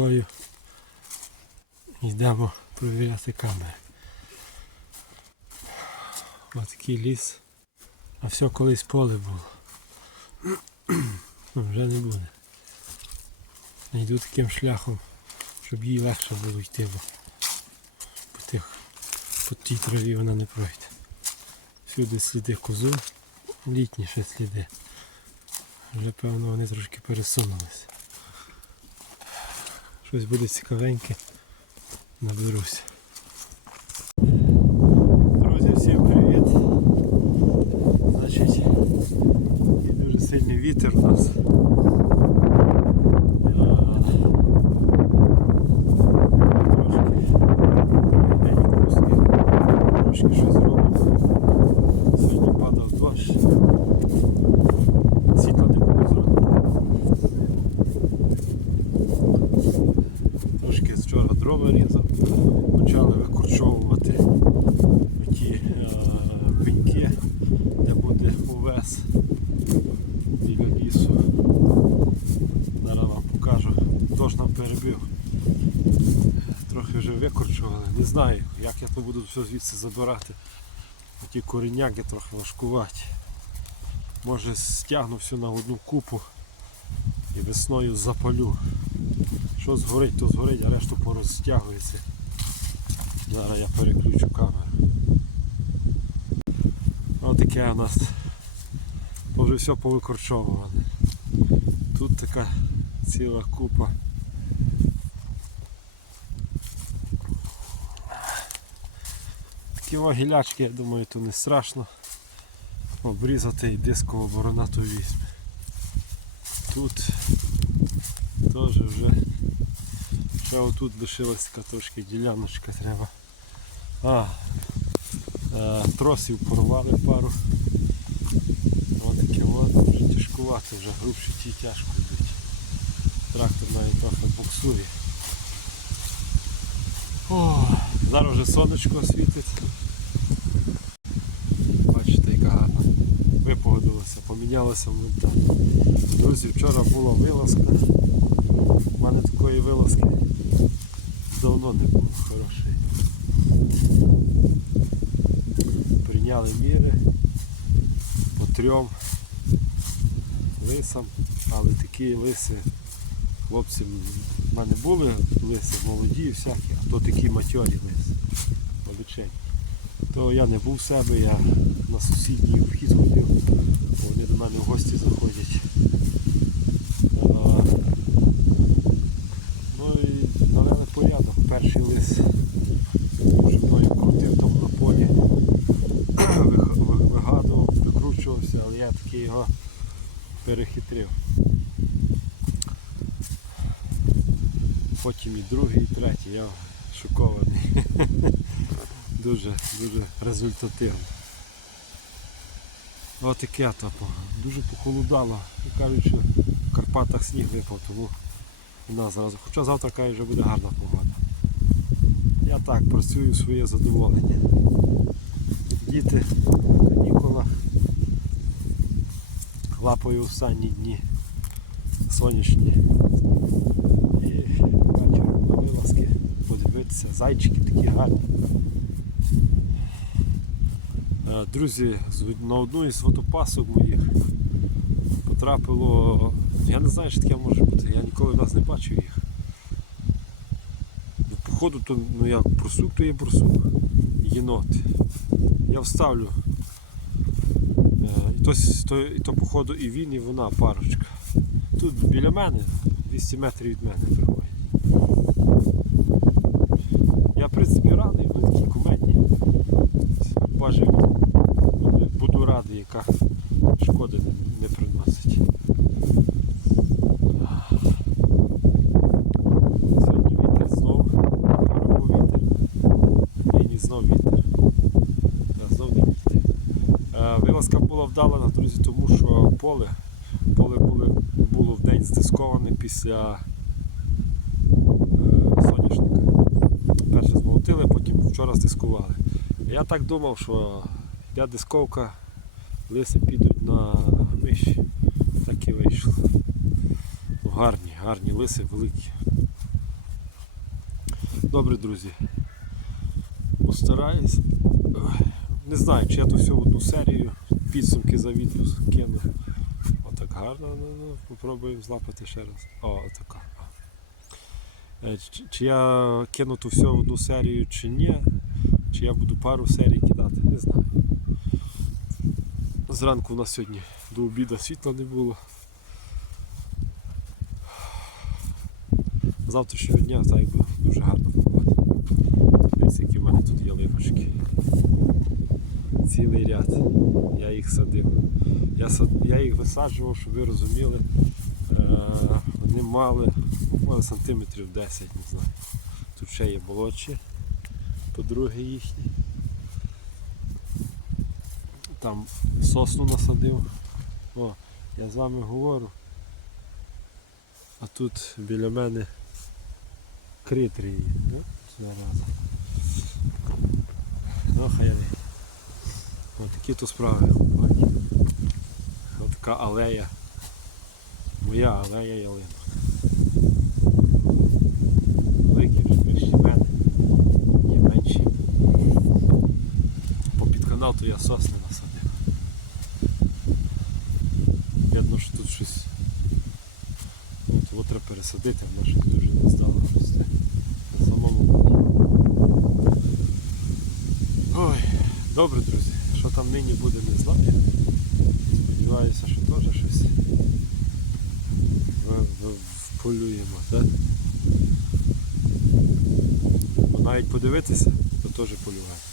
з душкою йдемо провіряти камери. Ось такий ліс. А все колись поле було. Ну, вже не буде. Йду таким шляхом, щоб їй легше було йти, бо по, тих, по тій траві вона не пройде. Всюди сліди козу, літні ще сліди. Вже певно вони трошки пересунулися. Щось буде цікавеньке. Наберуся. Друзі, всім привіт. Значить, є дуже сильний вітер у нас. А, Трошки день відпустки. Трошки щось робимо. Сьогодні падав дощ. Лісу. Зараз вам покажу. Дощ нам перебив. Трохи вже викорчували. Не знаю, як я то буду все звідси забирати. Ті коріняки трохи важкуваті. Може стягну все на одну купу і весною запалю. Що згорить, то згорить, а решту порозтягується. Зараз я переключу камеру. Ось таке у нас вже все повикорчовуване. Тут така ціла купа. Такі вагілячки, я думаю, то не страшно обрізати і дискова борона то візьме. Тут теж вже ще отут лишилась трошки діляночка треба. А, е, тросів порвали пару. Ось вже грубші ті тяжко йдуть. Трактор навіть трохи буксує. О, зараз вже сонечко світить. Бачите, яка гарна. Випогодилося, помінялося моментально. Друзі, вчора була вилазка. У мене такої вилазки давно не було хорошої. Прийняли міри по трьом лисам, але такі лиси, хлопці, в мене були лиси молоді всякі, а то такі матьорі лиси, величезні. То я не був в себе, я на сусідній вхід ходив, вони до мене в гості заходять. Ну і навели порядок. Перший лис вже мною крутив там на полі, вих- ви- вигадував, прикручувався, але я таки його перехитрив. Потім і другий, і третій, я шокований. Дуже, дуже результативно. Отаке то. Дуже похолодало. Кажуть, що в Карпатах сніг випав, тому у нас зразу. Хоча завтра каже, вже буде гарна погода. Я так працюю своє задоволення. Діти на канікулах. Лапаю останні дні сонячні. І вечором на вилазки подивитися. Зайчики такі гарні. Е, Друзі, на одну із водопасок моїх потрапило, я не знаю, що таке може бути, я ніколи в нас не бачив їх. Походу, то ну як борсук, то є борсук. Єнот. Я вставлю. То, то, то походу і він, і вона парочка. Тут біля мене, 200 метрів від мене приходять. Я в принципі радий, вони такі кумедні. Бажаю, буду, радий, яка шкода не, не приносить. Сьогодні вітер знов, вчора був вітер, нині знов вітер. Да, знов не вітер. Е, Вилазка була вдалена, друзі, тому що поле, поле було, було день здисковане після е, соняшника. Перше змолотили, потім вчора здискували. Я так думав, що йде дисковка, лиси підуть на миші. Так і вийшло. гарні, гарні лиси, великі. Добре, друзі. Постараюсь. Не знаю, чи я то все одну серію. Підсумки за відео кину. Отак гарно. Ну, ну, попробуємо злапати ще раз. О, отака. Е, Чи, чи я кину то все в одну серію, чи ні. Чи я буду пару серій кидати, не знаю. Зранку у нас сьогодні до обіду світла не було. Завтрашнього дня так дуже гарна погода. Дивіться, які в мене тут ялиночки. Цілий ряд. Я їх садив. Я, я їх висаджував, щоб ви розуміли. Е, Вони мали, мали сантиметрів 10, не знаю. Тут ще є болотчі, подруги їхні. Там сосну насадив. О, я з вами говорю. А тут біля мене. Да? Ну, хай. Ось такі то справи. Ось така алея. Моя алея ялинок. Великі більші мене. Є менші. Попід канал то я сосни насадив. Видно, що тут щось. Ну, того треба пересадити, воно щось дуже не стало рости. Самому. Ой, добре, друзі. Там нині буде, не знаю. Сподіваюся, що теж щось вполюємо? Навіть подивитися, то теж полювати.